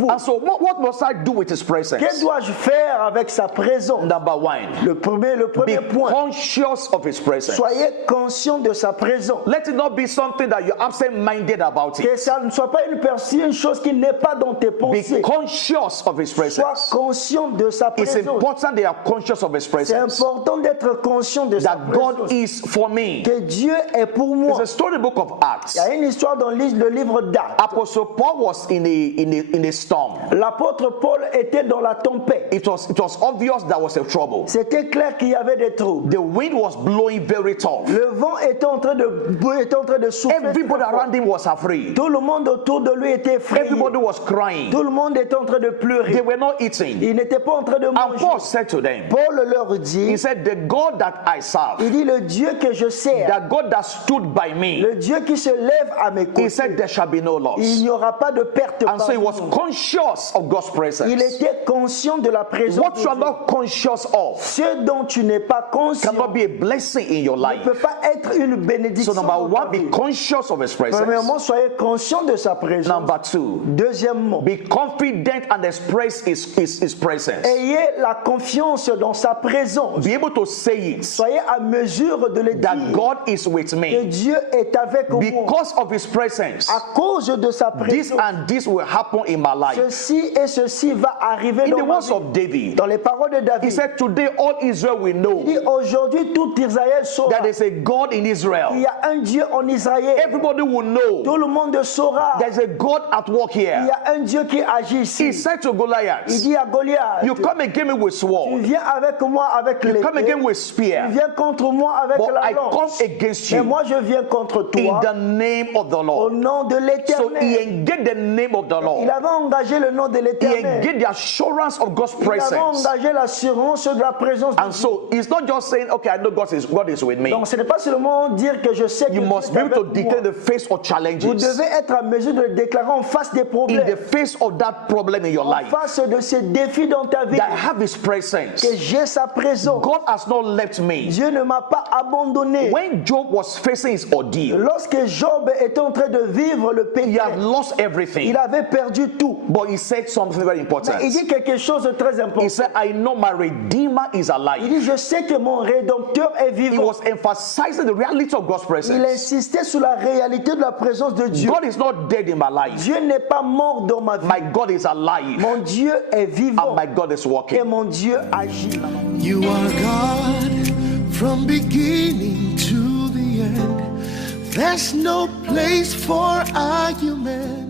vous. And so what must I do with his presence? Que dois-je faire avec sa présence? Number one, Le premier be point. conscious of his presence. Soyez conscient de sa présence. Let it not be something that you're absent-minded about Que it. ça ne soit pas une chose qui n'est pas dans tes Be pensées. conscious of his Sois presence. conscient de sa It's présence. important they are conscious of his C'est presence. important d'être conscient de sa That God présence. is for me. Que Dieu est pour It's moi. a storybook of Acts. Il y a une histoire dans le livre d'Actes. Apostle Paul was in a storm. L'apôtre Paul était dans la tempête. It was obvious there was a trouble. C'était clair qu'il y avait des troubles. The wind was blowing very tough. Le vent était en train de souffler. Everybody around him was afraid. Tout le monde autour de lui était effrayé. Everybody was crying. Tout le monde était en train de pleurer. They were not eating. Ils n'étaient pas en train de And manger. Paul said to them, Paul leur he dit, said, the God that I serve, il dit, le Dieu que je sers, the God that stood by me, le Dieu qui se lève à mes he côtés, said there shall be no il loss. n'y aura pas de perte. And so he was parmi nous. conscious of God's presence. Il était conscient de la présence What de you are Dieu. not conscious of Ce dont tu n'es pas conscient cannot be a blessing in your ne life. peut pas être une bénédiction. So number dans ta one, vie. be conscious of his presence. Premièrement, soyez conscient de sa présence. Number two, Deuxièmement, be confident and express his presence. ayez la confiance dans sa présence. Be able to say it, Soyez à mesure de le that dire God is with que me. Dieu est avec moi. Because of his presence, À cause de sa this présence, and this will happen in my life. ceci et ceci va arriver In the dans ma words vie. of David, Dans les paroles de he David, said, today all Israel will il know dit aujourd'hui tout Israël saura that there's a God in qu'il Israel. y a un Dieu en Israël. Everybody will know Tout le monde saura there's a God at work qu'il y here. a un Dieu qui agit He ici. said to Il Goliath, dit à Goliath, you come against me with tu sword, viens avec moi avec you come l'épée, against with tu spear, viens contre moi avec but la I come lance. against Mais you moi je viens contre in toi the name of the au Lord. nom de So he l'Éternel. engaged the name of the Il Lord. avait engagé le nom de He l'Éternel. engaged the assurance of God's Il avait presence. engagé l'assurance de la présence de And so he's not just saying, okay, I know God is with me. Donc ce n'est pas seulement dire que je sais que You Dieu must est be able to avec moi. declare the face of Vous challenges, devez être à mesure de le déclarer en face des in problèmes, the face of that problem in your en life, face de ces défis dans ta vie, that I have his presence. que j'ai sa présence. God has not left me. Dieu ne m'a pas abandonné. When Job was facing his ordeal, Lorsque Job était en train de vivre le he péché, had lost everything. il avait perdu tout. But he said something very important. Il dit quelque chose de très important. He said, I know my Redeemer is Il alive. dit, je sais que mon Rédempteur est He vivant. was emphasizing the reality of God's Il presence. insistait sur la réalité de la présence de Dieu. God is not dead in my life. Dieu n'est pas mort dans ma vie. My God is alive. Mon Dieu est vivant And my God is et working. mon Dieu agit. You are God from beginning to the end. There's no place for argument.